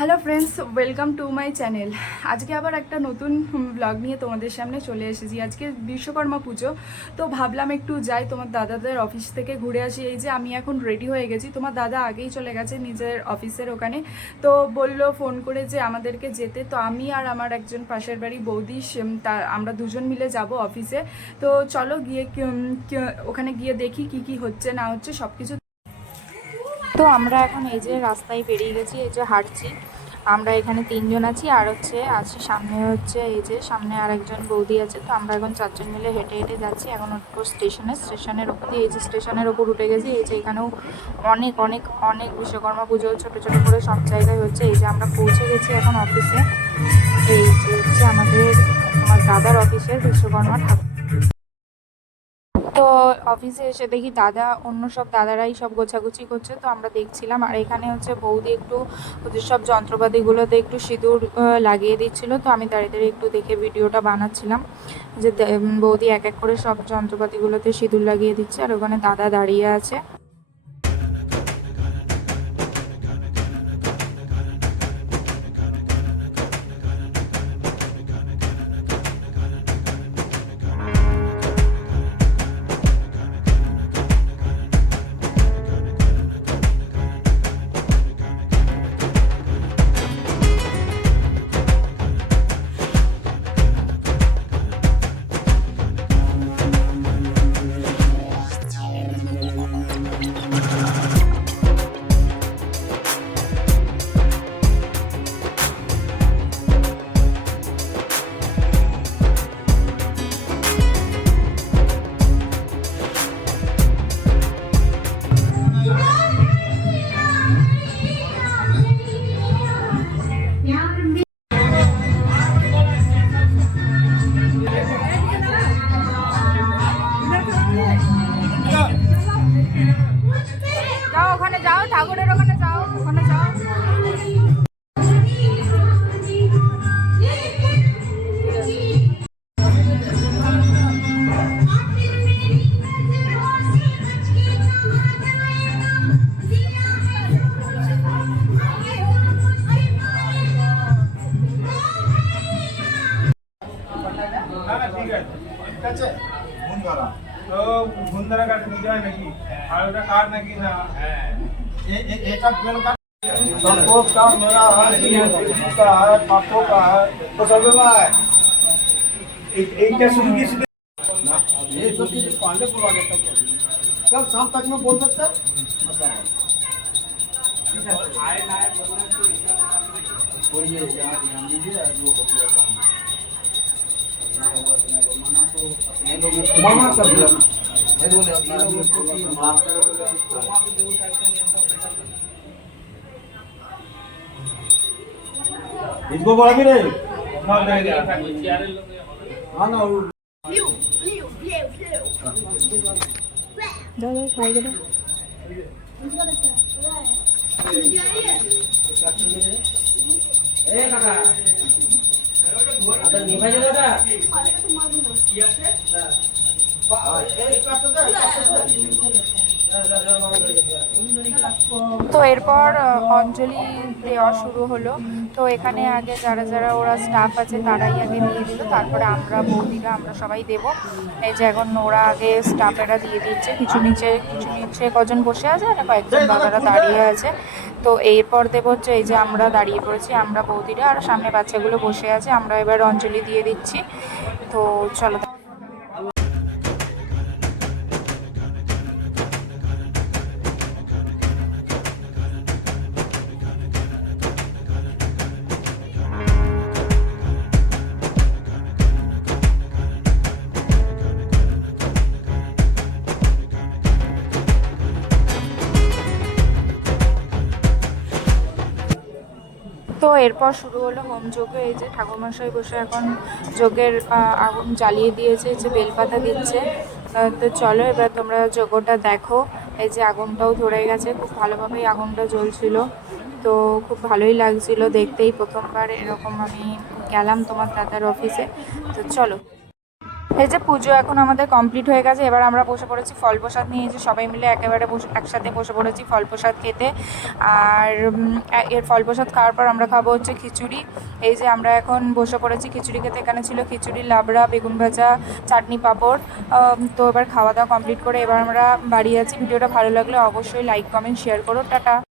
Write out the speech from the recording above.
Hello friends, welcome to my channel. আজকে আবার একটা নতুন ব্লগ নিয়ে তোমাদের সামনে চলে এসেছি। আজকে বিশ্বকর্মা পুজো, তো ভাবলাম একটু যাই তোমার দাদাদের অফিস থেকে ঘুরে আসি। এই যে আমি এখন রেডি হয়ে গেছি, তোমার দাদা আগেই চলে গেছে নিজের অফিসের ওখানে। তো বলল ফোন করে যে আমাদেরকে যেতে, তো আমি আর আমার একজন পাশের বাড়ি বৌদি আমরা দুজন মিলে যাব অফিসে। তো চলো গিয়ে ওখানে গিয়ে দেখি কি কি হচ্ছে না হচ্ছে সব কিছু। তো আমরা এখন এই যে রাস্তায় বেরিয়ে গেছি, এই যে হাঁটছি। আমরা এখানে তিনজন আছি, আর আছে সামনে এই যে সামনে আর একজন বৌদি আছে। তো আমরা এখন চারজন মিলে হেঁটে হেঁটে যাচ্ছি এখন উঠবো স্টেশনের ওপর দিয়ে। এই যে স্টেশনের ওপর উঠে গেছি। এই যে এখানেও অনেক অনেক অনেক বিশ্বকর্মা পুজো ছোট ছোট করে সব জায়গায় হচ্ছে। এই যে আমরা পৌঁছে গেছি এখন অফিসে। এই যে হচ্ছে আমার দাদার অফিসের বিশ্বকর্মা ঠাকুর। তো অফিসে এসে দেখি দাদা অন্য সব দাদারাই সব গোছাগুছি করছে, তো আমরা দেখছিলাম। আর এখানে হচ্ছে বৌদি একটু ওদের সব যন্ত্রপাতিগুলোতে একটু সিঁদুর লাগিয়ে দিচ্ছিল। তো আমি দাঁড়িয়ে দাঁড়িয়ে একটু দেখে ভিডিওটা বানাচ্ছিলাম যে বৌদি এক এক করে সব যন্ত্রপাতিগুলোতে সিঁদুর লাগিয়ে দিচ্ছে, আর ওখানে দাদা দাঁড়িয়ে আছে। যাও ওখানে যাও, ঠাকুরের ওখানে যাও, ওখানে যাও। ঠিক আছে তো ঘুমধারা কাঠ নিতে হয় নাকি? আর ওটা কাঠ নাকি না? एक संतोष का मेरा है, का है, पापों का है, तो सब में है। एक क्या शुरू की ये सब चीज पहले बोला जाता है। कल शाम तक में बोल सकते हैं। बोलिए यार, ध्यान दीजिए, वो हो गया काम। माना कर दिया। इसको बोला भी नहीं। हाँ ना দাদা খাই গেল। তো এরপর অঞ্জলি দেওয়া শুরু হলো। তো এখানে আগে যারা যারা ওরা স্টাফ আছে তারাই আগে দিয়ে দিল, তারপরে আমরা বৌদিরা আমরা সবাই দেব। এই যে এখন ওরা আগে স্টাফেরা দিয়ে দিচ্ছে, কিছু নিচে কজন বসে আছে আর কয়েকজন দাদারা দাঁড়িয়ে আছে। তো এরপর দেব হচ্ছে এই যে আমরা দাঁড়িয়ে পড়েছি, আমরা বৌদিরা, আর সামনে বাচ্চাগুলো বসে আছে। আমরা এবার অঞ্জলি দিয়ে দিচ্ছি। তো চলো। তো এরপর শুরু হলো হোমযজ্ঞ। এই যে ঠাকুরমশাই বসে এখন যজ্ঞের আগুন জ্বালিয়ে দিয়েছে, এই যে বেলপাতা দিচ্ছে। তো চলো এবার তোমরা যজ্ঞটা দেখো। এই যে আগুনটাও ধরে গেছে, খুব ভালোভাবেই আগুনটা জ্বলছিল। তো খুব ভালোই লাগছিল দেখতেই, প্রথমবার এরকম আমি গেলাম তোমার দাদার অফিসে। তো চলো। এই যে পুজো এখন আমাদের কমপ্লিট হয়ে গেছে, এবার আমরা বসে পড়েছি ফল প্রসাদ নিয়ে, যে সবাই মিলে একেবারে একসাথে বসে পড়েছি ফল প্রসাদ খেতে। আর এর ফল প্রসাদ খাওয়ার পর আমরা খাবো হচ্ছে খিচুড়ি। এই যে আমরা এখন বসে পড়েছি খিচুড়ি খেতে। এখানে ছিল খিচুড়ি, লাবড়া, বেগুন ভাজা, চাটনি, পাঁপড়। তো এবার খাওয়া দাওয়া কমপ্লিট করে এবার আমরা বাড়ি আছি। ভিডিওটা ভালো লাগলে অবশ্যই লাইক, কমেন্ট, শেয়ার করো। টাটা।